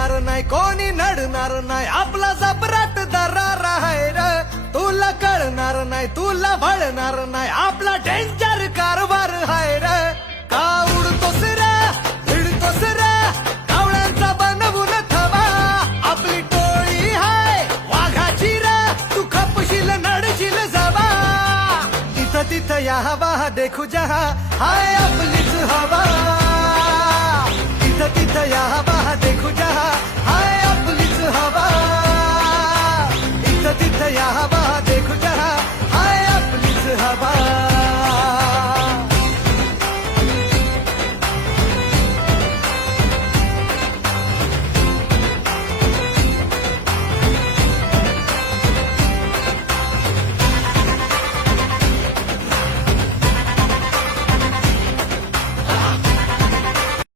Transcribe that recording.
भिडणार नाही कोणी नडणार नाही आपला जबराट दरार आहे र तुला कळणार नाही तुला भळणार नाही आपला डेंजर कारभार आहे र का उडतोस रे भिडतोस रे कावळ्यांचा बनवून थवा आपली टोळी हाय वाघाची रे तू खपशील नडशील जबा इथं तिथं या हवा देखू जहा हाय आपलीच हवा